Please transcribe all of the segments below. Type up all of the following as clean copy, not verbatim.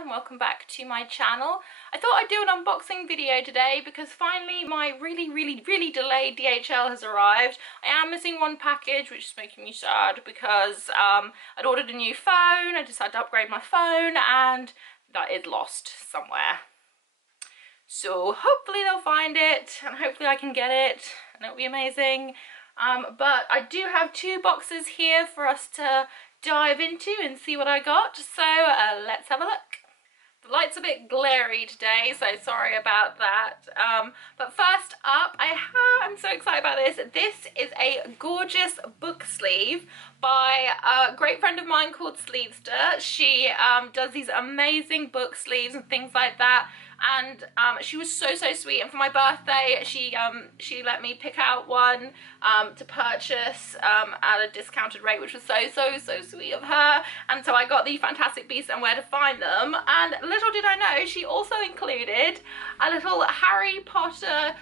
and welcome back to my channel. I thought I'd do an unboxing video today because finally my really delayed DHL has arrived. I am missing one package, which is making me sad because I'd ordered a new phone. I decided to upgrade my phone and that is lost somewhere. So hopefully they'll find it and hopefully I can get it and it'll be amazing. But I do have two boxes here for us to dive into and see what I got, so let's have a look. The light's a bit glary today, so sorry about that. But first up, I'm so excited about this. This is a gorgeous book sleeve by a great friend of mine called Sleevester. She does these amazing book sleeves and things like that. And she was so sweet, and for my birthday she let me pick out one to purchase at a discounted rate, which was so sweet of her. And so I got the Fantastic Beasts and Where to Find Them, and little did I know she also included a little Harry Potter.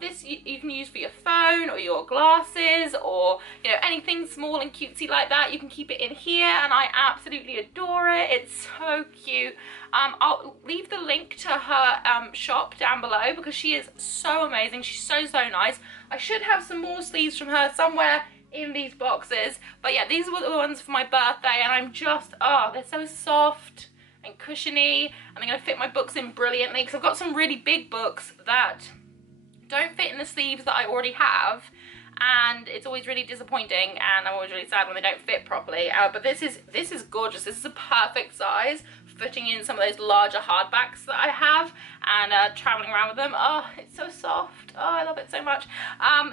This you can use for your phone or your glasses, or you know, anything small and cutesy like that. You can keep it in here and I absolutely adore it. It's so cute. I'll leave the link to her shop down below because she is so amazing. She's so nice. I should have some more sleeves from her somewhere in these boxes, but yeah, these were the ones for my birthday, and I'm just, oh, they're so soft and cushiony, and they're going to fit my books in brilliantly because I've got some really big books that don't fit in the sleeves that I already have, and it's always really disappointing, and I'm always really sad when they don't fit properly. But this is gorgeous. This is a perfect size, fitting in some of those larger hardbacks that I have, and traveling around with them. Oh, it's so soft. Oh, I love it so much.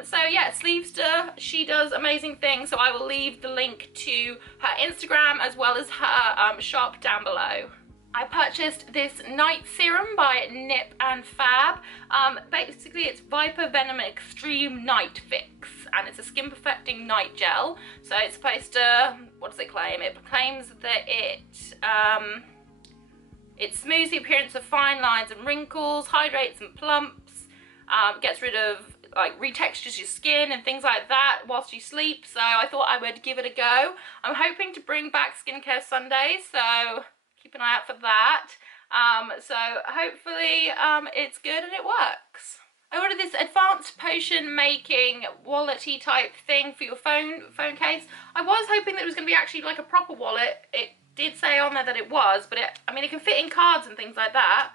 So yeah, Sleevester, she does amazing things, so I will leave the link to her Instagram as well as her shop down below. I purchased this night serum by Nip and Fab. Basically it's Viper Venom Extreme Night Fix, and it's a skin perfecting night gel. So it's supposed to, what does it claim? It claims that it smooths the appearance of fine lines and wrinkles, hydrates and plumps, gets rid of, like, retextures your skin and things like that whilst you sleep. So I thought I would give it a go. I'm hoping to bring back Skincare Sundays, so keep an eye out for that. So hopefully it's good and it works. I ordered this advanced potion making wallet-y type thing for your phone case. I was hoping that it was going to be actually like a proper wallet. It did say on there that it was, but I mean, it can fit in cards and things like that.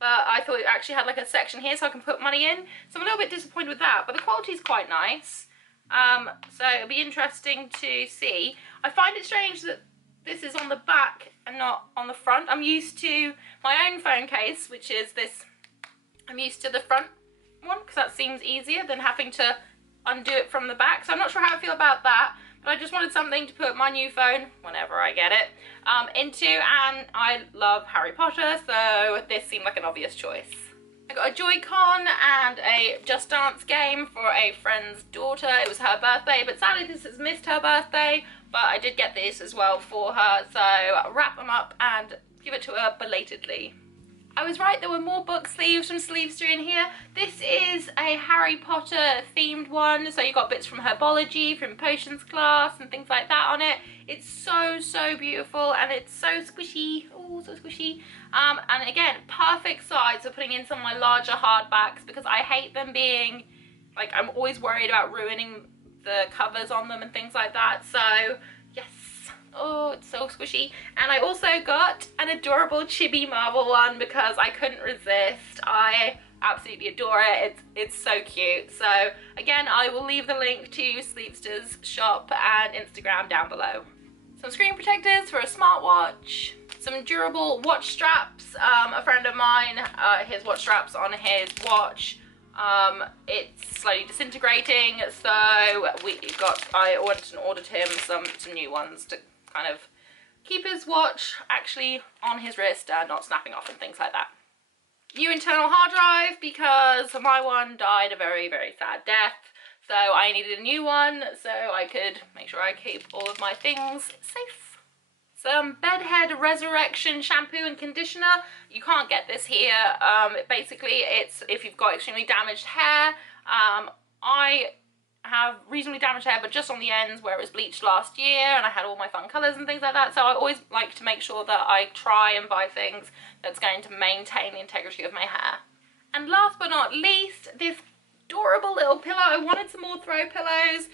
But I thought it actually had like a section here so I can put money in. So I'm a little bit disappointed with that, but the quality is quite nice. So it'll be interesting to see. I find it strange that this is on the back and not on the front. I'm used to my own phone case, which is this. I'm used to the front one because that seems easier than having to undo it from the back. So I'm not sure how I feel about that, but I just wanted something to put my new phone, whenever I get it, into, and I love Harry Potter, so this seemed like an obvious choice. I got a Joy-Con and a Just Dance game for a friend's daughter. It was her birthday, but sadly this has missed her birthday, but I did get this as well for her, so I'll wrap them up and give it to her belatedly. I was right, there were more book sleeves from Sleevester in here. This is a Harry Potter themed one, so you got bits from Herbology, from Potions class and things like that on it. It's so beautiful and it's so squishy. Oh, so squishy. And again, perfect size for putting in some of my larger hardbacks because I hate them being, like, I'm always worried about ruining the covers on them and things like that. So yes. Oh, it's so squishy. And I also got an adorable Chibi Marvel one because I couldn't resist. I absolutely adore it. It's so cute. So again, I will leave the link to Sleepster's shop and Instagram down below. Some screen protectors for a smartwatch. Some durable watch straps. A friend of mine, his watch straps on his watch, it's slowly disintegrating, so I went and ordered him some new ones to kind of keep his watch actually on his wrist and not snapping off and things like that. New internal hard drive because my one died a very sad death, so I needed a new one so I could make sure I keep all of my things safe. Some Bedhead Resurrection shampoo and conditioner. You can't get this here. Basically it's if you've got extremely damaged hair. I have reasonably damaged hair, but just on the ends where it was bleached last year, and I had all my fun colours and things like that. So I always like to make sure that I try and buy things that's going to maintain the integrity of my hair. And last but not least, this adorable little pillow. I wanted some more throw pillows.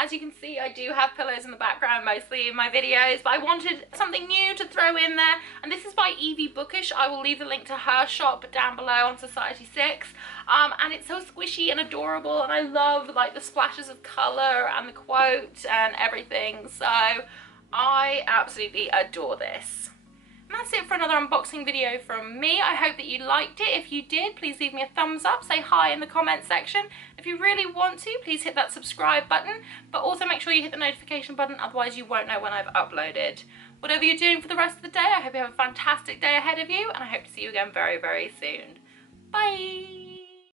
As you can see, I do have pillows in the background mostly in my videos, but I wanted something new to throw in there, and this is by Evie Bookish. I will leave the link to her shop down below on Society 6, and it's so squishy and adorable, and I love like the splashes of colour and the quote and everything, so I absolutely adore this. And that's it for another unboxing video from me. I hope that you liked it. If you did, please leave me a thumbs up, say hi in the comment section. If you really want to, please hit that subscribe button, but also make sure you hit the notification button, otherwise you won't know when I've uploaded. Whatever you're doing for the rest of the day, I hope you have a fantastic day ahead of you, and I hope to see you again very, very soon. Bye!